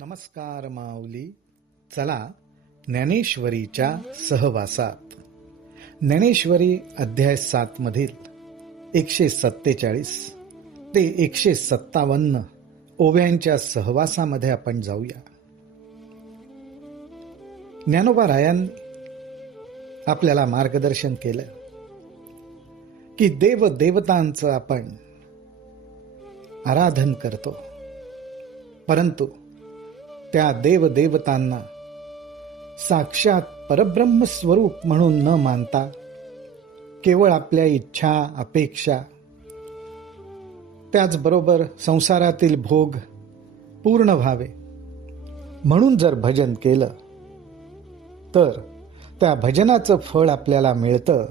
नमस्कार माऊली. चला ज्ञानेश्वरीच्या सहवासात. ज्ञानेश्वरी अध्याय 7 मधील 147 ते 157 ओव्यांच्या सहवासामध्ये आपण जाऊया. ज्ञानोबा रायांनी आपल्याला मार्गदर्शन केलं की देव देवतांचं आपण आराधन करतो, परंतु त्या देवदेवतांना साक्षात परब्रह्म स्वरूप म्हणून न मानता केवळ आपल्या इच्छा, अपेक्षा, त्याचबरोबर संसारातील भोग पूर्ण व्हावे म्हणून जर भजन केलं तर त्या भजनाचं फळ आपल्याला मिळतं,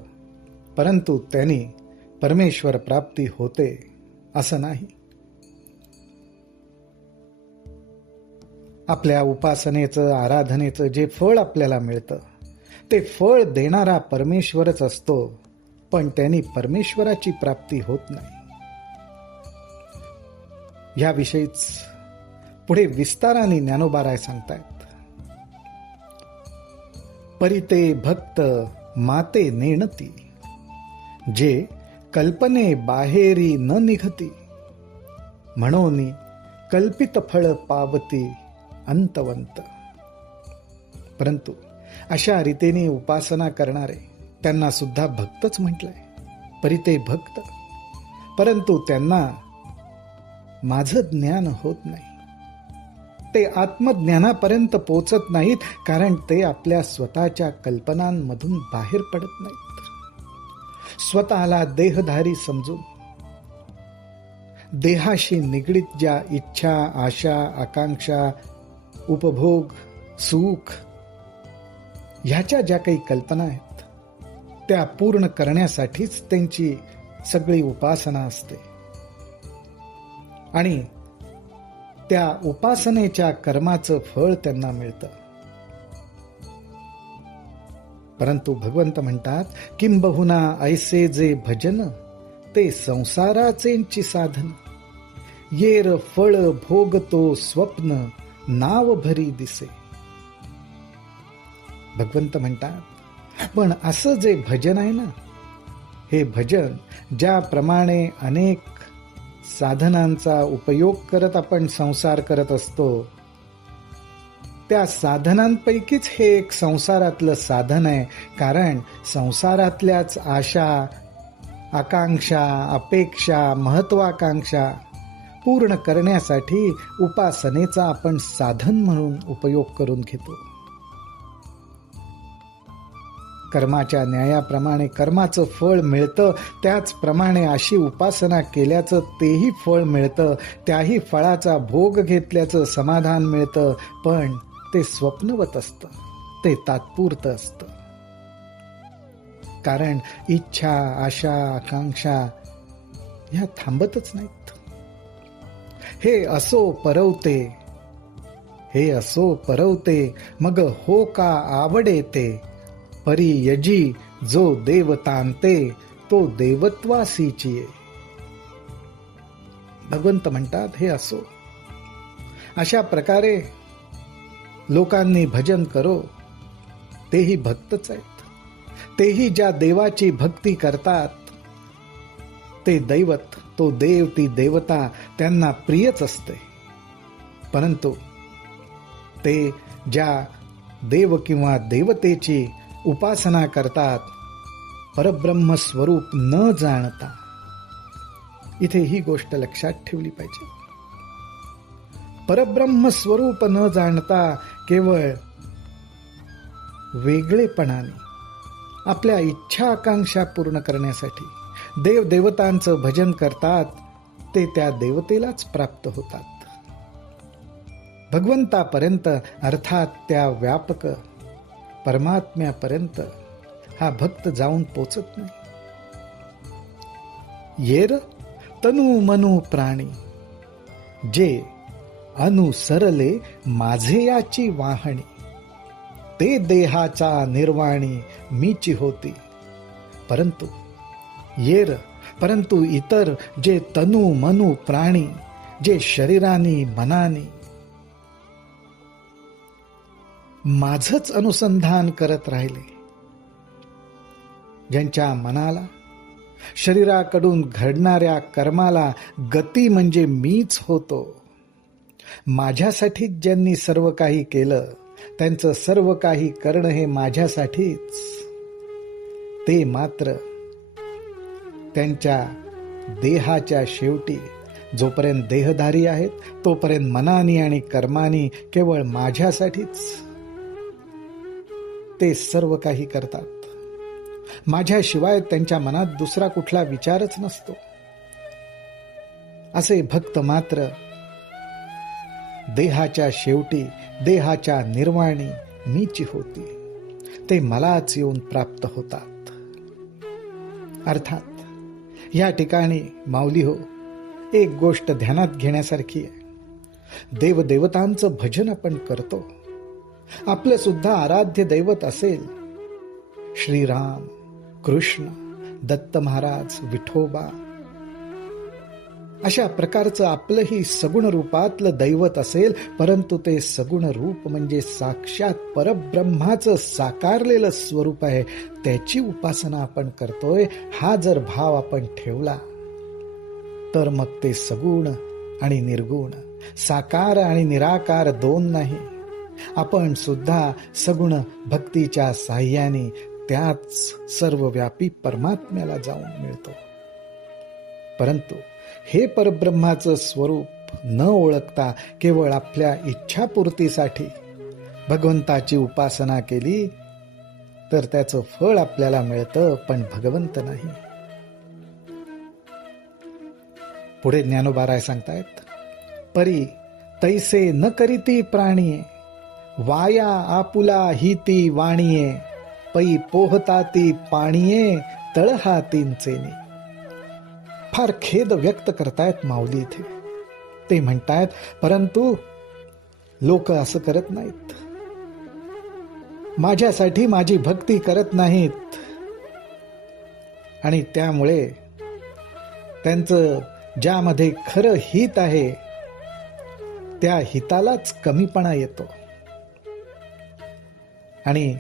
परंतु त्यांनी परमेश्वर प्राप्ती होते असं नाही. आपल्या उपासनेचं, आराधनेचं जे फळ आपल्याला मिळतं ते फळ देणारा परमेश्वरच असतो, पण त्यांनी परमेश्वराची प्राप्ती होत नाही. याविषयीच पुढे विस्ताराने ज्ञानोबा राय सांगतायत. परिते भक्त माते नेणती, जे कल्पने बाहेरी न निघती, म्हणून कल्पित फळ पावती अंतवंत. परंतु अशा रीतीने उपासना करणारे त्यांना सुद्धा भक्तच म्हटलंय. परिते भक्त, परंतु त्यांना माझं ज्ञान होत नाही. ते आत्मज्ञानापर्यंत पोचत नाहीत, कारण ते आपल्या स्वतःच्या कल्पनांमधून बाहेर पडत नाहीत. स्वतःला देहधारी समजून देहाशी निगडीत ज्या इच्छा, आशा, आकांक्षा, उपभोग, सुख ह्याच्या ज्या काही कल्पना आहेत त्या पूर्ण करण्यासाठीच त्यांची सगळी उपासना असते, आणि त्या उपासनेच्या कर्माचं फळ त्यांना मिळतं. परंतु भगवंत म्हणतात, किंबहुना ऐसे जे भजन ते संसाराचेंची साधन, येर फळ भोगतो स्वप्न नाव भरी दिसे. भगवंत म्हणतात, पण असं जे भजन आहे ना, हे भजन ज्याप्रमाणे अनेक साधनांचा उपयोग करत आपण संसार करत असतो, त्या साधनांपैकीच हे एक संसारातलं साधन आहे. कारण संसारातल्याच आशा, आकांक्षा, अपेक्षा, महत्वाकांक्षा पूर्ण करण्यासाठी उपासनेचा आपण साधन म्हणून उपयोग करून घेतो. कर्माच्या न्यायाप्रमाणे कर्माचं फळ मिळतं, त्याचप्रमाणे अशी उपासना केल्याचं तेही फळ मिळतं, त्याही फळाचा भोग घेतल्याचं समाधान मिळतं, पण ते स्वप्नवत असतं, ते तात्पुरतं असतं. कारण इच्छा, आशा, आकांक्षा ह्या थांबतच नाहीत. हे असो परवते, हे असो परवते, मग हो का आवडे ते, परी यजी जो देवतांते तो देवत्वासीचिये. भगवंत म्हणतात, हे असो. अशा प्रकारे लोकांनी भजन करो, तेही भक्तच आहेत. तेही ज्या देवाची भक्ती करतात ते दैवत, तो देव, ती देवता त्यांना प्रियच असते. परंतु ते ज्या देव किंवा देवतेची उपासना करतात परब्रह्म स्वरूप न जाणता, इथे ही गोष्ट लक्षात ठेवली पाहिजे. परब्रह्म स्वरूप न जाणता केवळ वेगळेपणाने आपल्या इच्छा, आकांक्षा पूर्ण करण्यासाठी देव देवतांचं भजन करतात, ते त्या देवतेलाच प्राप्त होतात. भगवंतापर्यंत, अर्थात त्या व्यापक परमात्म्यापर्यंत हा भक्त जाऊन पोचत नाही. येर तनु मनु प्राणी, जे अनुसरले माझे याची वाहणी, ते देहाचा निर्वाणी मीची होती. परंतु इतर जे तनु मनु प्राणी, जे शरीरानी मनानी माझंच अनुसंधान करत राहिले. ज्यांच्या मनाला, शरीराकडून घडणाऱ्या कर्माला गती म्हणजे मीच होतो, माझ्यासाठीच ज्यांनी सर्व काही केलं, त्यांचं सर्व काही करणं हे माझ्यासाठीच, ते मात्र त्यांच्या देहाच्या शेवटी जोपर्यंत देहधारी आहेत तोपर्यंत मनानी आणि कर्मानी केवळ माझ्यासाठीच ते सर्व काही करतात. माझ्याशिवाय त्यांच्या मनात दुसरा कुठला विचारच नसतो. असे भक्त मात्र देहाच्या शेवटी, देहाच्या निर्वाणी मीची होती, ते मलाच येऊन प्राप्त होतात. अर्थात या ठिकाणी माऊली हो, एक गोष्ट ध्यानात घेण्यासारखी आहे. देवदेवतांचं भजन आपण करतो. आपलं सुद्धा आराध्य दैवत असेल श्रीराम, कृष्ण, दत्त महाराज, विठोबा, अशा प्रकारचं आपलंही सगुण रूपातलं दैवत असेल, परंतु ते सगुण रूप म्हणजे साक्षात परब्रह्माचं साकारलेलं स्वरूप आहे. त्याची उपासना आपण करतोय, हा जर भाव आपण ठेवला तर मग ते सगुण आणि निर्गुण, साकार आणि निराकार दोन नाही. आपण सुद्धा सगुण भक्तीच्या साह्याने त्याच सर्वव्यापी परमात्म्याला जाऊन मिळतो. परंतु हे परब्रह्माचं स्वरूप न ओळखता केवळ आपल्या इच्छापूर्तीसाठी भगवंताची उपासना केली तर त्याचं फळ आपल्याला मिळतं, पण भगवंत नाही. पुढे ज्ञानोबा सांगतायत, परी तैसे न करीती प्राणीये, वाया आपुला हिती वाणीये, पै पोहताती पाणीये, तळहातींचेनी. फार खेद व्यक्त करतायत माऊली इथे. ते म्हणतायत, परंतु लोक असं करत नाहीत, माझ्यासाठी माझी भक्ती करत नाहीत, आणि त्यामुळे त्यांचं ज्यामध्ये खरं हित आहे त्या हितालाच कमीपणा येतो, आणि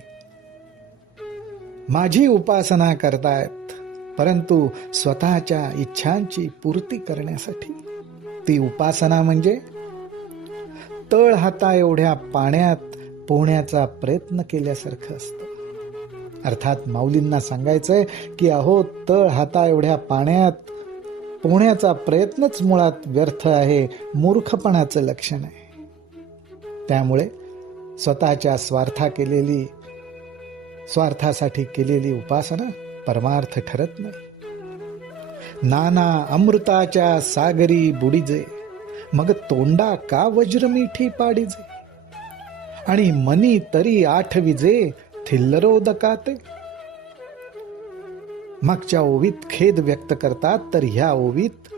माझी उपासना करतायत परंतु स्वतःच्या इच्छांची पूर्ती करण्यासाठी. ती उपासना म्हणजे तळ हाता एवढ्या पाण्यात पोहण्याचा प्रयत्न केल्यासारखं असतं. अर्थात माऊलींना सांगायचंय की अहो, तळ हाता एवढ्या पाण्यात पोहण्याचा प्रयत्नच मुळात व्यर्थ आहे, मूर्खपणाचं लक्षण आहे. त्यामुळे स्वतःच्या स्वार्थासाठी केलेली उपासना परमार्थ ठरत नाही. नाना अमृताच्या सागरी बुडीजे, मग तोंडा का वज्रमिठी पाडीजे, आणि मनी तरी आठविजे, थिल्लरोदकाते. मागच्या ओवीत खेद व्यक्त करतात, तर ह्या ओवीत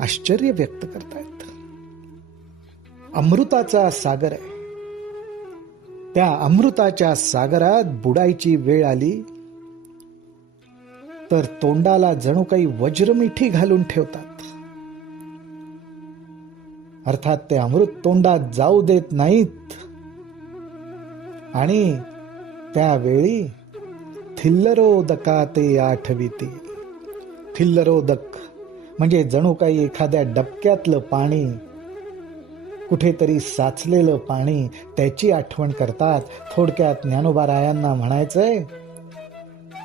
आश्चर्य व्यक्त करतायत. अमृताचा सागर आहे, त्या अमृताच्या सागरात बुडायची वेळ आली तर तोंडाला जणू काही वज्रमिठी घालून ठेवतात. अर्थात ते अमृत तोंडात जाऊ देत नाहीत, आणि त्यावेळी थिल्लरोदकाते आठविते. थिल्लरोदक म्हणजे जणू काही एखाद्या डबक्यातलं पाणी, कुठेतरी साचलेलं पाणी, त्याची आठवण करतात. थोडक्यात ज्ञानोबारायांना म्हणायचंय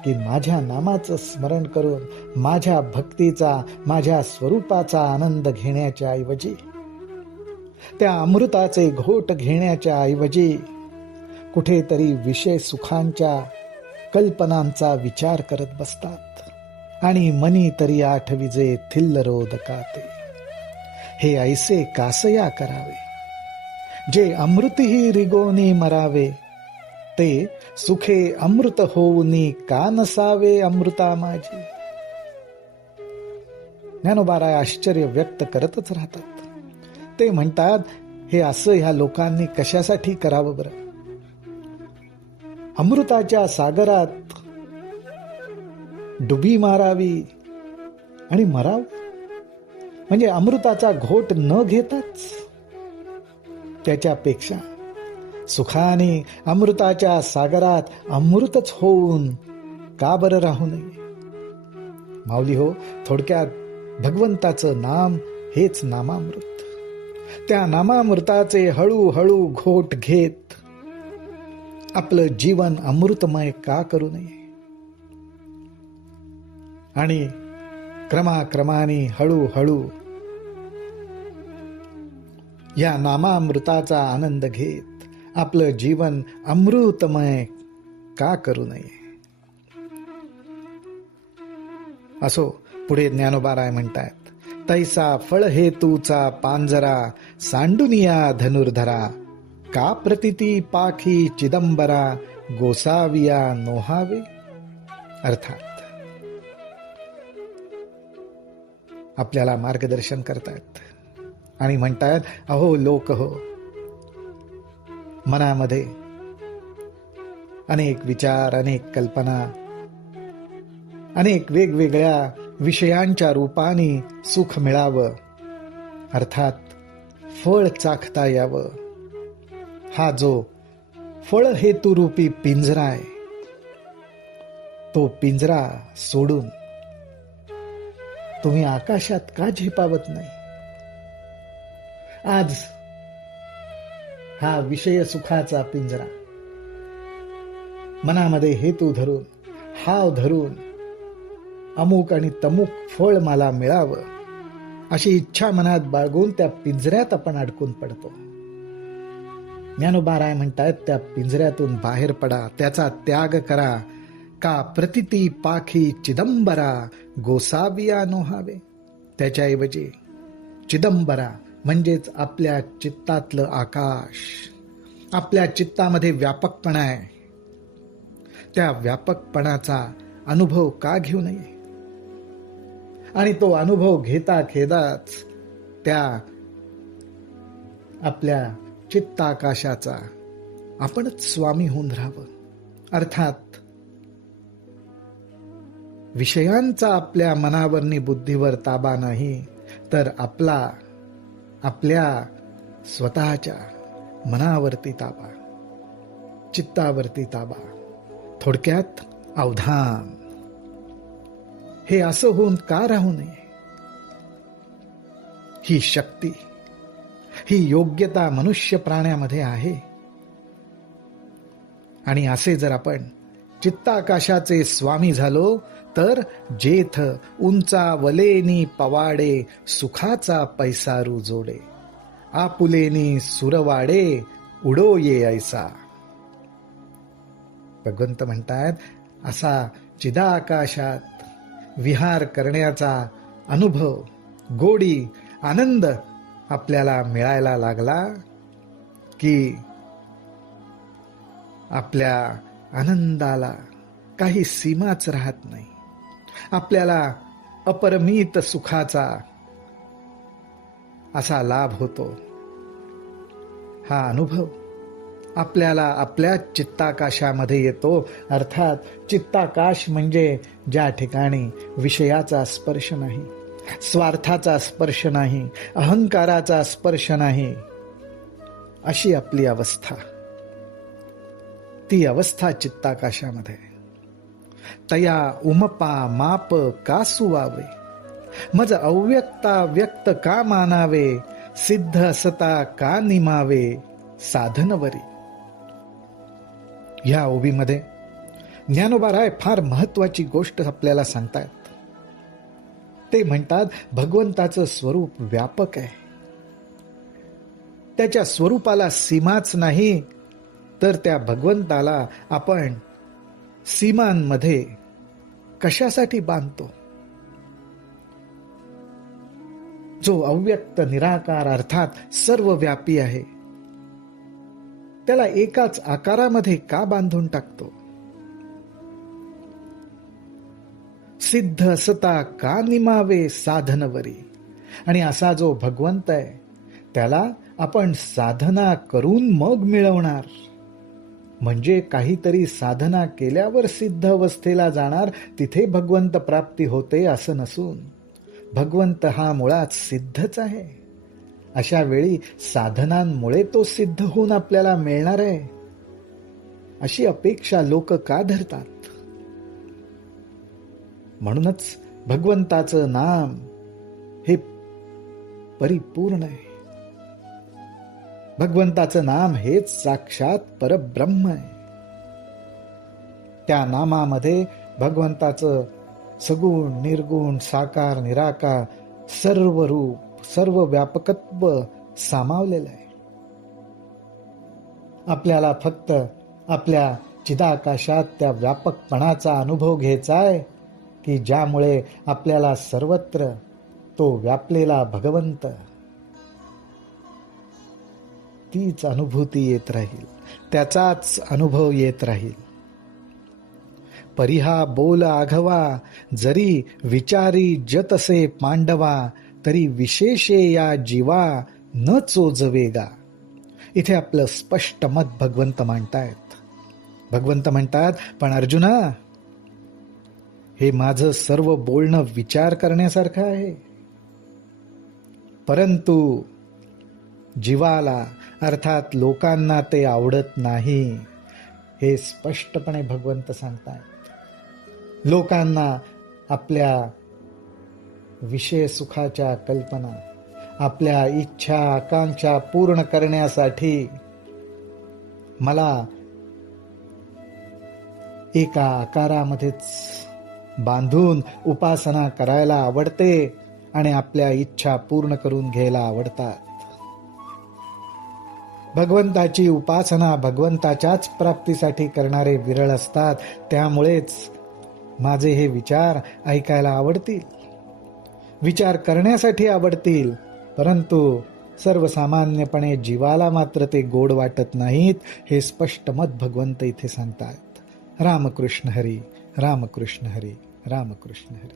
की माझ्या नामाचं स्मरण करून माझ्या भक्तीचा, माझ्या स्वरूपाचा आनंद घेण्याच्या ऐवजी, त्या अमृताचे घोट घेण्याच्या ऐवजी कुठेतरी विषय सुखांच्या कल्पनांचा विचार करत बसतात. आणि मनी तरी आठविजे थिल्लरोदकाते. हे ऐसे कासया करावे, जे अमृतही रिगोनी मरावे, ते सुखे अमृत होऊनी का नसावे अमृता माझी. ज्ञानोबाराय आश्चर्य व्यक्त करतच राहतात. ते म्हणतात, हे असं ह्या लोकांनी कशासाठी करावं बरं? अमृताच्या सागरात डुबी मारावी आणि मराव, म्हणजे अमृताचा घोट न घेताच. त्याच्यापेक्षा सुखाने अमृताच्या सागरात अमृतच होऊन का बरं राहू नये. माऊली हो, थोडक्यात भगवंताचं नाम हेच नामामृत. त्या नामामृताचे हळूहळू घोट घेत आपलं जीवन अमृतमय का करू नये. आणि क्रमाक्रमाने हळूहळू या नामामृताचा आनंद घेत आपलं जीवन अमृतमय का करू नये. असो, पुढे ज्ञानोबाराय म्हणतायत, तैसा फळ हेतूचा पांजरा सांडुनिया धनुर्धरा का प्रतिती पाखी चिदंबरा गोसाविया नोहावे. अर्थात आपल्याला मार्गदर्शन करतायत आणि म्हणतायत, अहो लोक हो, मनामध्ये अनेक विचार, अनेक कल्पना, अनेक वेगवेगळ्या विषयांच्या रूपाने सुख मिळावं, अर्थात फळ चाखता यावं. हा जो फळ हेतुरूपी पिंजरा आहे, तो पिंजरा सोडून तुम्ही आकाशात का झेपावत नाही. आज हा विषय सुखाचा पिंजरा मनामध्ये हेतू धरून, हाव धरून, अमुक आणि तमुक फळ मला मिळावं अशी इच्छा मनात बाळगून त्या पिंजऱ्यात आपण अडकून पडतो. ज्ञानोबाराय म्हणतायत, त्या पिंजऱ्यातून बाहेर पडा, त्याचा त्याग करा. का प्रतिती पाखी चिदंबरा गोसाविया नोहावे. त्याच्याऐवजी चिदंबरा म्हणजेच आपल्या चित्तातलं आकाश, आपल्या चित्तामध्ये व्यापकपणा आहे, त्या व्यापकपणाचा अनुभव का घेऊ नये. आणि तो अनुभव घेता घेताच त्या आपल्या चित्ताकाशाचा आपणच स्वामी होऊन राहावं. अर्थात विषयांचा आपल्या मनावरनी बुद्धीवर ताबा नाही, तर आपल्या स्वतःच्या मनावरती ताबा, चित्तावरती ताबा, थोडक्यात अवधान. हे असं होऊन का राहू नये. ही शक्ती, ही योग्यता मनुष्य प्राण्यामध्ये आहे. आणि असे जर आपण चित्ताकाशाचे स्वामी झालो तर जेथ उंचा वलेनी पवाडे सुखाचा पैसारू जोडे आपुलेनी सुरवाडे उडो ये ऐसा. भगवंत म्हणतात, असा चिदाकाशात विहार करण्याचा अनुभव, गोडी, आनंद आपल्याला मिळायला लागला की आपल्या आनंदाला काही सीमाच राहत नाही. आपल्याला अपरिमित सुखाचा असा लाभ होतो. हा अनुभव आपल्याला आपल्या चित्ताकाशामध्ये येतो. अर्थात चित्ताकाश म्हणजे ज्या ठिकाणी विषयाचा स्पर्श नाही, स्वार्थाचा स्पर्श नाही, अहंकाराचा स्पर्श नाही, अशी आपली अवस्था. ती अवस्था चित्ताकाशामध्ये. तया उमपा माप का सुवावे मज अव्यक्ता व्यक्त का मानावे सिद्ध असता का निमावे साधनवरी. या ओबीमध्ये ज्ञानोबाराय फार महत्वाची गोष्ट आपल्याला सांगतायत. ते म्हणतात, भगवंताचं स्वरूप व्यापक आहे. त्याच्या स्वरूपाला सीमाच नाही, तर त्या भगवंताला आपण सीमांमध्ये कशासाठी बांधतो. जो अव्यक्त निराकार अर्थात सर्वव्यापी आहे, त्याला एकाच आकारामध्ये का बांधून टाकतो. सिद्ध असता का निमावे साधनवरी. आणि असा जो भगवंत आहे त्याला आपण साधना करून मग मिळवणार. म्हणजे काहीतरी साधना केल्यावर सिद्ध अवस्थेला जाणार, तिथे भगवंत प्राप्ती होते असं नसून, भगवंत हा मुळात सिद्धच आहे. अशा वेळी साधनांमुळे तो सिद्ध होऊन आपल्याला मिळणार आहे अशी अपेक्षा लोक का धरतात? म्हणूनच भगवंताचं नाम हे परिपूर्ण आहे. भगवंताचं नाम हेच साक्षात परब्रह्म आहे. त्या नामामध्ये भगवंताचं सगुण निर्गुण साकार निराकार सर्व रूप सर्व व्यापकत्व सामावलेलं आहे. आपल्याला फक्त आपल्या चिदाकाशात त्या व्यापकपणाचा अनुभव घ्यायचा आहे की ज्यामुळे आपल्याला सर्वत्र तो व्यापलेला भगवंत तीच अनुभूती येत राहील, त्याचाच अनुभव येत राहील. परिहा बोल आघवा जरी विचारी जतसे पांडवा तरी विशेषे या जीवा न चोजवेगा. इथे आपलं स्पष्ट मत भगवंत मांडतायत. भगवंत म्हणतात, पण अर्जुना हे माझं सर्व बोलणं विचार करण्यासारखं आहे, परंतु जीवाला अर्थात लोकांना ते आवडत नाही. हे स्पष्टपणे भगवंत सांगतायत. लोकांना आपल्या विषय सुखाच्या कल्पना आपल्या इच्छा आकांक्षा पूर्ण करण्यासाठी मला एका आकारामध्येच बांधून उपासना करायला आवडते आणि आपल्या इच्छा पूर्ण करून घ्यायला आवडतात. भगवंताची उपासना भगवंताच्याच प्राप्तीसाठी करणारे विरळ असतात. त्यामुळेच माझे हे विचार ऐकायला आवडतील, विचार करण्यासाठी आवडतील, परंतु सर्वसामान्यपणे जीवाला मात्र ते गोड वाटत नाहीत. हे स्पष्ट मत भगवंत इथे सांगतायत. रामकृष्ण हरी, रामकृष्ण हरी, रामकृष्ण हरी.